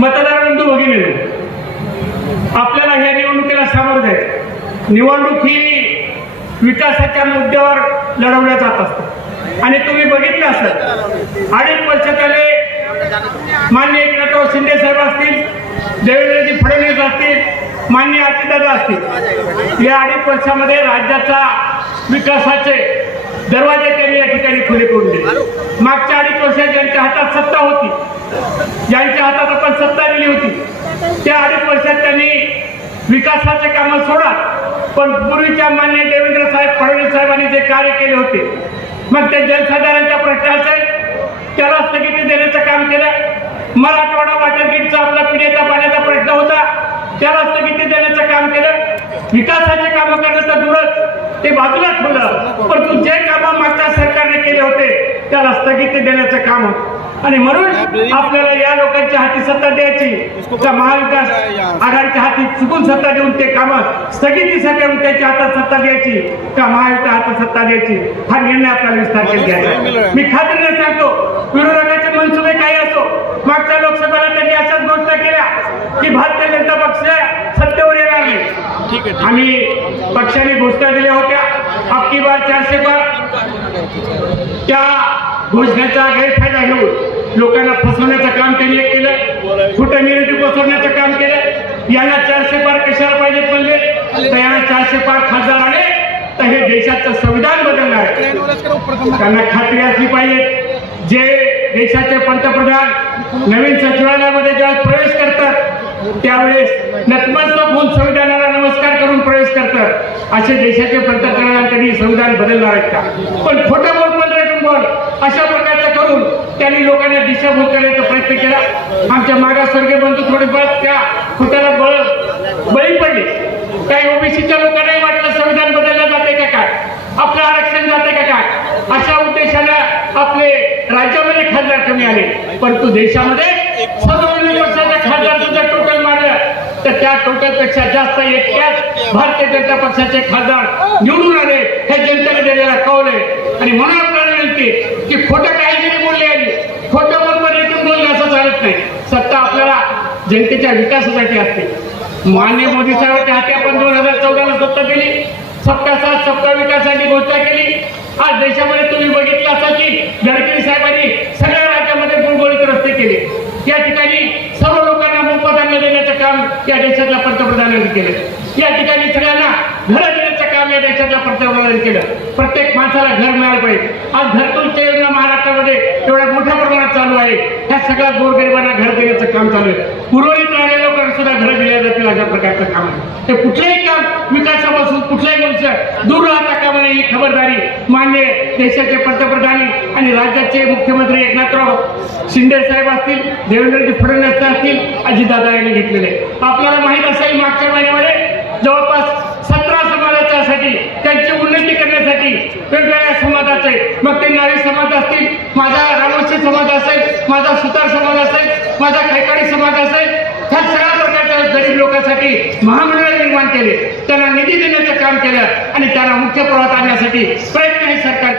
मतदारांनी बंधू मिळून आपल्याला ह्या निवडणुकीला सामोरं जायचं निवडणूक ही विकासाच्या मुद्द्यावर लढवल्या जात असतात आणि तुम्ही बघितलं असेल अडीच वर्ष झाले मान्य एकनाथराव शिंदे साहेब असतील देवेंद्रजी फडणवीस असतील मान्य अतिदादा असतील. या अडीच वर्षामध्ये राज्याचा विकासाचे दरवाजे त्यांनी या ठिकाणी खुले करून दिले. मागच्या अडीच वर्षात ज्यांच्या हातात सत्ता होती ज्यांच्या हातात आपण सत्ता दिली होती त्या अडीच वर्षात त्यांनी विकासाचे कामं सोडा. पण पूर्वीच्या मान्य देवेंद्र साहेब फडणवीस साहेबांनी जे कार्य केले होते मग ते जनसाधारणचा प्रश्न असेल त्याला स्थगिती देण्याचं काम केलं. मराठवाडा वॉटर ग्रीडचा आपला पिण्याचा पाण्याचा प्रश्न होता त्याला स्थगिती देण्याचं काम केलं विकासाचे कामं करण्याचं दूरच. ते बाजूला ठेवलं परंतु जे कामं मागच्या सरकारने केले होते त्याला स्थगिती देण्याचं काम होतं. आणि म्हणून आपल्याला या लोकांच्या हाती सत्ता द्यायची. त्या महाविकास आघाडीच्या हाती चुकून सत्ता देऊन ते कामं स्थगितीसाठी त्याच्या हातात सत्ता द्यायची. का महायुतीच्या हातात सत्ता द्यायची. हा निर्णय आपल्याला विस्तार घ्यायचा मी खात्रीने सांगतो विरोधकाचे मनसुबे काही असो मागच्या लोकसभेला त्यांनी अशाच गोष्ट केल्या की भारतीय जनता पक्ष सत्तेवर येणार नाही आम्ही पक्षाने घोषणा दिल्या होत्या अबकी चारशे बार त्या घोषणेचा गैरफायदा घेऊन लोकांना फसवण्याचं काम त्यांनी केलं खोटं निगेटिव्ह पसरवण्याचं काम केलं. यांना चारशे पार कशाला पाहिजे पडले? तर यांना चारशे पार खासदार आले तर हे देशाचं संविधान बदलणार आहे. त्यांना खात्री असली पाहिजे. जे देशाचे पंतप्रधान नवीन सचिवालयामध्ये ज्यावेळेस प्रवेश करतात त्यावेळेस नतमस्तक होऊन संविधानाला नमस्कार करून असे देशाचे पंतप्रधानांकडे संविधान बदलणार आहेत का? पण खोटं बोल पण बोल. अशा प्रकारचं करून त्यांनी लोकांना दिशाभूल करण्याचा प्रयत्न केला. आमच्या मागासवर्गीय बंधू थोडेफार त्या खोट्याला बळ बळी पडले. काही ओबीसीच्या लोकांनाही वाटलं संविधान बदललं जाते का काय? आपलं आरक्षण जाते का काय? अशा उद्देशाने आपले राज्यामध्ये खासदार कमी आले. परंतु देशामध्ये सदोन्नव वर्षाच्या खासदार सुद्धा टोटल त्या टोटल जास्त एकट्याच भारतीय जनता पक्षाचे खासदार निवडून आले हे जनतेने दिलेला कौल आहे. आणि म्हणून आपल्याला विनंती की खोटं काही जरी बोलले आणि खोटं बरोबर रेटून बोलले असं चालत नाही. सत्ता आपल्याला जनतेच्या विकासासाठी असते. मान्य मोदी साहेबांच्या हाती आपण दोन हजार चौदाला सत्ता दिली. सबका साथ सबका विकासाची घोषणा केली. आज देशामध्ये तुम्ही बघितलं असाल की गडकरी साहेबांनी सगळ्या राज्यामध्ये गुळगुळीत रस्ते केले. या ठिकाणी सर्व लोकांना अन्न देण्याचं काम या देशातल्या पंतप्रधानांनी केलं. या ठिकाणी सगळ्यांना घर देण्याचं काम या देशातल्या पंतप्रधानांनी केलं. प्रत्येक माणसाला घर मिळालं पाहिजे. आज घरकुलच्या योजना महाराष्ट्रामध्ये एवढ्या मोठ्या प्रमाणात चालू आहे. ह्या सगळ्या गोरगरिबांना घर देण्याचं काम चालू आहे. उर्वरित राहिलेल्या लोकांना सुद्धा घर दिल्या जातील अशा प्रकारचं काम आहे. ते कुठलंही काम विकासापासून कुठल्याही गोष्ट दूर राहता कामा नये ही खबरदारी मान्य देशाचे पंतप्रधान आणि राज्याचे मुख्यमंत्री एकनाथराव शिंदे साहेब असतील देवेंद्रजी फडणवीस असतील अजितदादा यांनी घेतलेले. आपल्याला माहीत असेल मागच्या महिन्यामध्ये जवळपास सतरा समाजाच्यासाठी त्यांची उन्नती करण्यासाठी वेगवेगळ्या समाजाचे मग ते नारी समाज असतील माझा रामोशी समाज असेल माझा सुतार समाज असेल माझा खैकाडी समाज असेल ह्या सगळ्या प्रकारच्या गरीब लोकांसाठी महामंडळ निर्माण केले. त्यांना निधी देण्याचं काम केलं आणि त्यांना मुख्य प्रवाहात आणण्यासाठी प्रयत्न हे सरकार